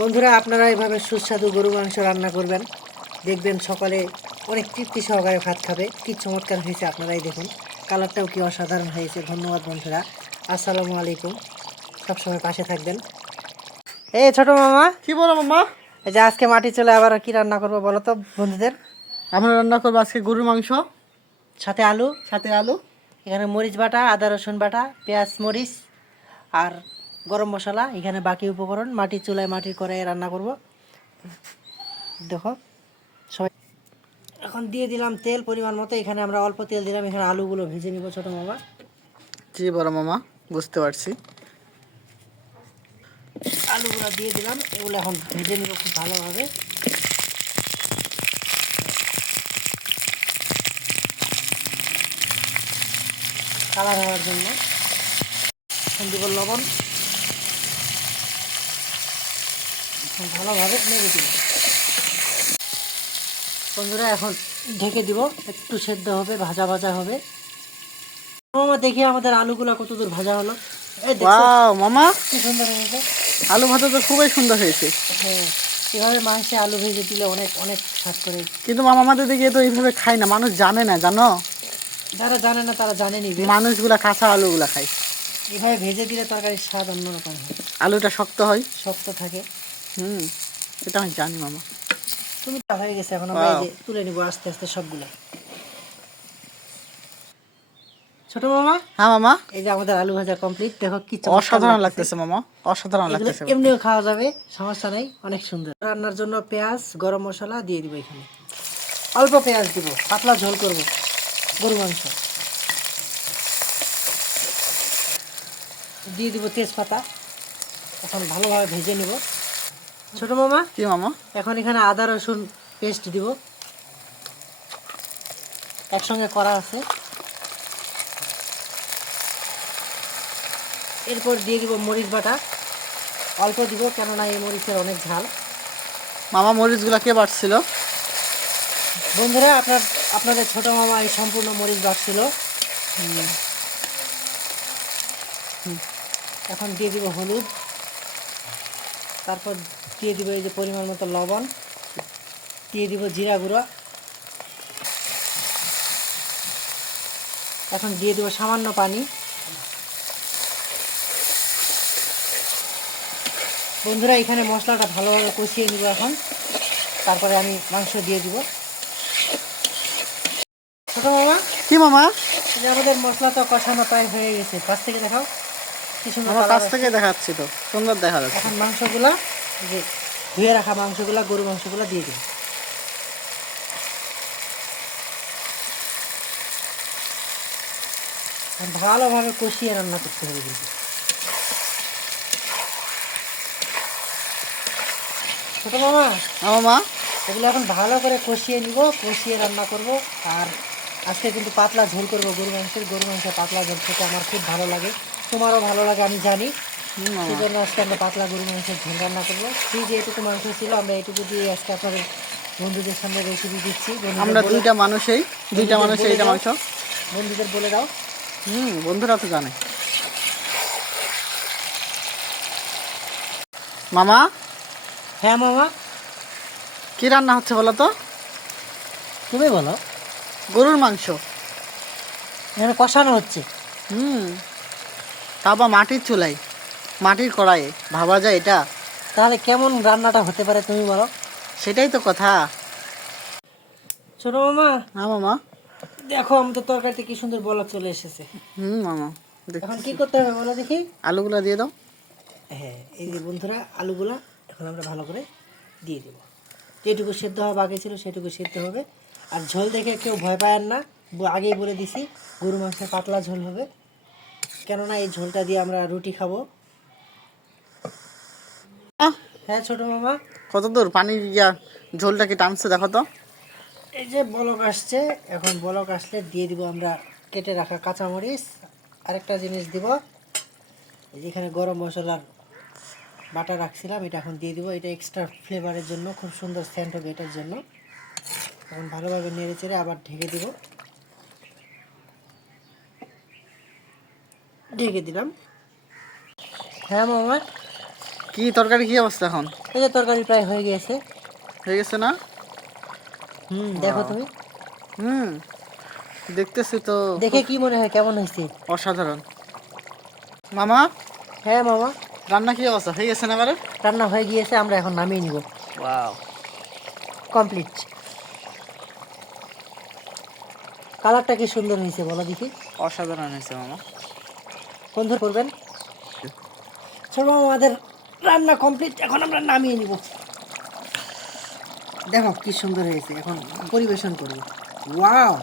বন্ধুরা, আপনারা এইভাবে সুস্বাদু গরু মাংস রান্না করবেন, দেখবেন সকালে অনেক তৃপ্তি সহকারে ভাত খাবে। কি চমৎকার হয়েছে আপনারাই দেখুন, কালারটাও কি অসাধারণ হয়েছে। ধন্যবাদ বন্ধুরা, আসসালামু আলাইকুম। সবসময় পাশে থাকবেন। এই ছোট মামা, কি বলো মামা? এই যে আজকে মাটি চলে আবার কি রান্না করবো বলো তো বন্ধুদের। আমরা রান্না করবো আজকে গরুর মাংস, সাথে আলু, সাথে আলু। এখানে মরিচ বাটা, আদা রসুন বাটা, পেঁয়াজ মরিচ আর গরম মশলা। এখানে বাকি উপকরণ মাটির চুলায় মাটির কড়াইয়ে রান্না করব। দেখো সবাই, এখন দিয়ে দিলাম তেল পরিমাণ মতো। এখানে আমরা অল্প তেল দিলাম। এখানে আলুগুলো ভেজে নিব ছোটো মামা। জি বড় মামা, বুঝতে পারছি। আলুগুলো দিয়ে দিলাম, এগুলো এখন ভেজে নিব খুব ভালোভাবে। কালার হওয়ার জন্য এখন দিব লবণ, ভালোভাবে নেড়ে দিব। বন্ধুরা এখন ঢেকে দিব, একটু সেদ্ধ হবে, ভাজা ভাজা হবে। মামা দেখি আমাদের আলুগুলো কতদূর ভাজা হলো। এই দেখো ওয়াও মামা, কি সুন্দর হয়েছে। আলু ভাজা তো খুবই সুন্দর হয়েছে। হ্যাঁ, এভাবে মাংসে আলু ভেজে দিলে অনেক অনেক স্বাদ করে। কিন্তু মামা আমাদের দিকে তো এইভাবে খায় না, মানুষ জানে না, জানো? যারা জানে না তারা জানে নি, মানুষগুলা কাঁচা আলুগুলা খায়। এভাবে ভেজে দিলে তরকারির স্বাদ অন্যরকম হয়, আলুটা শক্ত হয়। শক্ত থাকে। এটা আমি জানি মামা। তুমি তো হয়ে গেছে, এখন আমরা এই যে তুলে নিব আস্তে আস্তে সবগুলো। ছোট মামা, হ্যাঁ মামা, এই যে আমাদের আলু ভাজা কমপ্লিট। দেখো কি অসাধারণ লাগতেছে মামা, অসাধারণ লাগতেছে। এমনিও খাওয়া যাবে, সমস্যা নেই, অনেক সুন্দর। রান্নার জন্য পেঁয়াজ, গরম মশলা দিয়ে দিব। এখানে অল্প পেঁয়াজ দিব, পাতলা ঝোল করব গরু মাংস। দিয়ে দিব তেজপাতা। এখন ভালোভাবে ভেজে নিব। ছোট মামা, কি মামা? এখন এখানে আদা রসুন পেস্ট দিব, একসঙ্গে করা আছে। এরপর দিয়ে দিব মরিচ বাটা, অল্প দিব, কেননা এই মরিচের অনেক ঝাল। মামা মরিচগুলা কে বাটছিল? বন্ধুরা, আপনাদের ছোট মামা এই সম্পূর্ণ মরিচ বাটছিল। এখন দিয়ে দিব হলুদ, তারপর দিয়ে দিব এই যে পরিমাণ মতো লবণ, দিয়ে দিব জিরা গুঁড়ো, এখন দিয়ে দিব সামান্য পানি। বন্ধুরা, এখানে মশলাটা ভালোভাবে কষিয়ে নিব এখন, তারপরে আমি মাংস দিয়ে দিব। ছোট মামা, কি মামা? যে আমাদের মশলাটা কষানো প্রায় হয়ে গেছে। পাশ থেকে দেখাও কি সুন্দর আমার কালার কাছ আসছে। থেকে দেখাচ্ছি তো, সুন্দর দেখা যাচ্ছে। এখন মাংসগুলা, যে ধুয়ে রাখা মাংসগুলা, গরু মাংসগুলা দিয়ে দিন। ভালোভাবে কষিয়ে রান্না করতে হবে কিন্তু। ছোট মামা, মামা, এগুলো এখন ভালো করে কষিয়ে নিব, কষিয়ে রান্না করব। আর আজকে কিন্তু পাতলা ঝোল করব গরু মাংসের। গরু মাংসের পাতলা ঝোল খেতে আমার খুব ভালো লাগে, তোমারও ভালো লাগে আমি জানি। সেই জন্য আজকে আমরা পাতলা গরু মাংসের ঝোল রান্না করবো। ফ্রিজে এটুকু মাংস ছিল, আমরা এটুকু দিয়ে আজকে আপনাদের বন্ধুদের সামনে রেসিপি দিচ্ছি। আমরা দুইটা মানুষই এইটা মাংস। বন্ধুদের বলে দাও। বন্ধুরা তো জানে। মামা, হ্যাঁ মামা, কি রান্না হচ্ছে বলো তো? তুমি বলো। গরুর মাংস। এখানে কষানো হচ্ছে। তা বা মাটির চুলাই, মাটির কড়াইয়ে, ভাবা যায় এটা? তাহলে কেমন রান্নাটা হতে পারে তুমি বলো। সেটাই তো কথা। ছোট মামা, হ্যাঁ মামা। দেখো আমাদের তরকারিতে কি সুন্দর বলক চলে এসেছে। মামা, এখন কি করতে হবে বলো দেখি। আলুগুলা দিয়ে দাও। হ্যাঁ, এই যে বন্ধুরা, আলুগুলা এখন আমরা ভালো করে দিয়ে দেবো। যেটুকু সেদ্ধ হওয়া বাকি ছিল সেটুকু সেদ্ধ হবে। আর ঝোল দেখে কেউ ভয় পায়েন না, আগেই বলে দিছি, গরু মাংসের পাতলা ঝোল হবে, কেননা এই ঝোলটা দিয়ে আমরা রুটি খাবো। হ্যাঁ ছোট মামা, কত দূর পানি ঝোলটা কি টানছে দেখো তো। এই যে বলক আসছে, এখন বলক আসলে দিয়ে দিব আমরা কেটে রাখা কাঁচামরিচ। আরেকটা জিনিস দিব, এই যে এখানে গরম মশলার বাটা রাখছিলাম, এটা এখন দিয়ে দিব। এটা এক্সট্রা ফ্লেভারের জন্য, খুব সুন্দর সেন্ট হবে এটার জন্য। এখন ভালোভাবে নেড়ে চেড়ে আবার ঢেকে দিব। ঢেকে দিলাম। হ্যাঁ মামা, কি তরকারি কি অবস্থা এখন? এই যে তরকারি প্রায় হয়ে গিয়েছে। হয়ে গেছে না? দেখো Wow. তুমি হুম, দেখতেছি তো দেখে খুব কি মনে হয় কেমন হয়েছে? অসাধারণ। মামা, হ্যাঁ মামা, রান্না কি অবস্থা হয়ে গেছে না এবারে? রান্না হয়ে গিয়েছে, আমরা এখন নামিয়ে নিব। Wow, complete. কালারটা কি সুন্দর হয়েছে বলো দেখি। অসাধারণ হয়েছে মামা। কোন ধর করবেন? চলো মামা, আমাদের রান্না কমপ্লিট, এখন আমরা নামিয়ে নিব। দেখো কি সুন্দর হয়েছে, এখন পরিবেশন করব। ওয়াও।